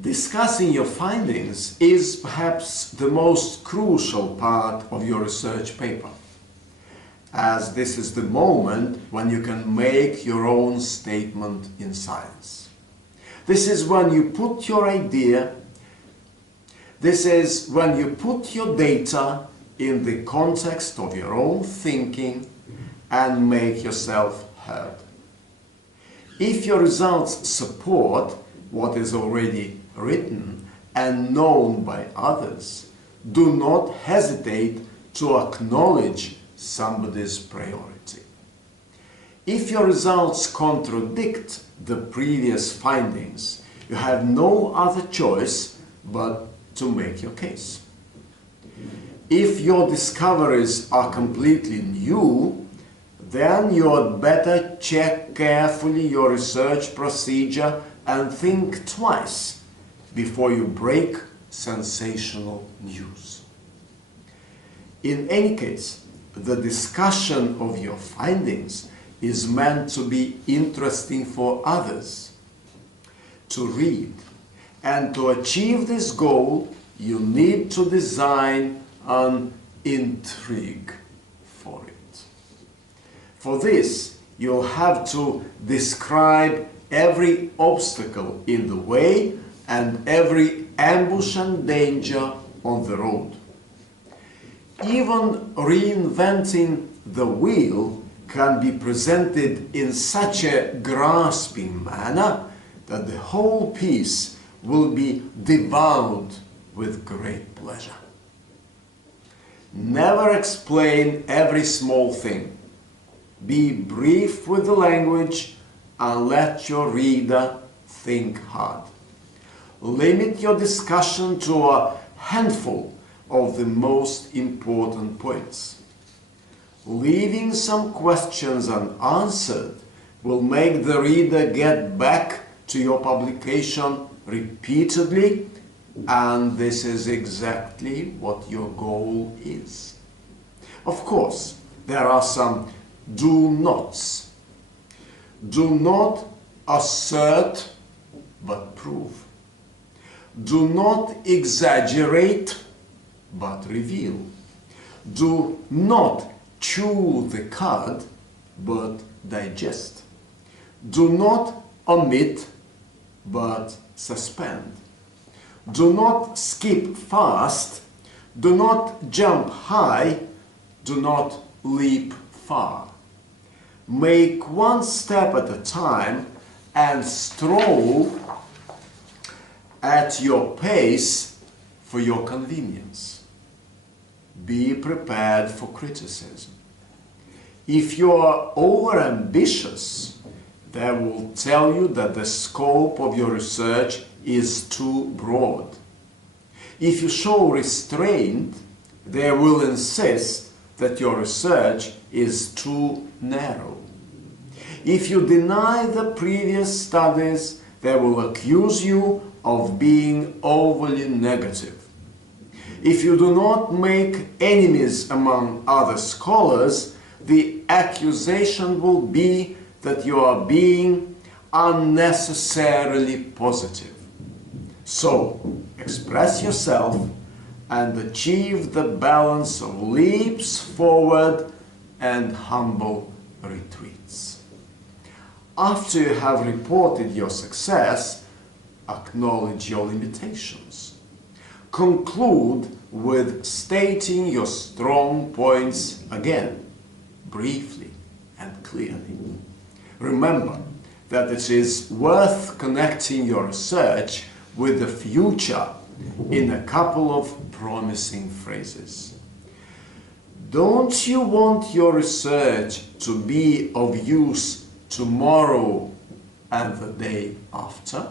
Discussing your findings is perhaps the most crucial part of your research paper, as this is the moment when you can make your own statement in science. This is when you put your idea, this is when you put your data in the context of your own thinking and make yourself heard. If your results support what is already written and known by others, do not hesitate to acknowledge somebody's priority. If your results contradict the previous findings, you have no other choice but to make your case. If your discoveries are completely new, then you had better check carefully your research procedure and think twice before you break sensational news. In any case, the discussion of your findings is meant to be interesting for others to read. And to achieve this goal, you need to design an intrigue for it. For this, you'll have to describe every obstacle in the way and every ambush and danger on the road. Even reinventing the wheel can be presented in such a grasping manner that the whole piece will be devoured with great pleasure. Never explain every small thing. Be brief with the language and let your reader think hard. Limit your discussion to a handful of the most important points. Leaving some questions unanswered will make the reader get back to your publication repeatedly, and this is exactly what your goal is. Of course, there are some do nots. Do not assert, but prove. Do not exaggerate, but reveal. Do not chew the cud, but digest. Do not omit, but suspend. Do not skip fast. Do not jump high. Do not leap far. Make one step at a time and stroll at your pace for your convenience. Be prepared for criticism. If you are overambitious, they will tell you that the scope of your research is too broad. If you show restraint, they will insist that your research is too narrow. If you deny the previous studies, they will accuse you of being overly negative. If you do not make enemies among other scholars, the accusation will be that you are being unnecessarily positive. So, express yourself and achieve the balance of leaps forward and humble retreats. After you have reported your success, acknowledge your limitations. Conclude with stating your strong points again, briefly and clearly. Remember that it is worth connecting your research with the future in a couple of promising phrases. Don't you want your research to be of use tomorrow and the day after?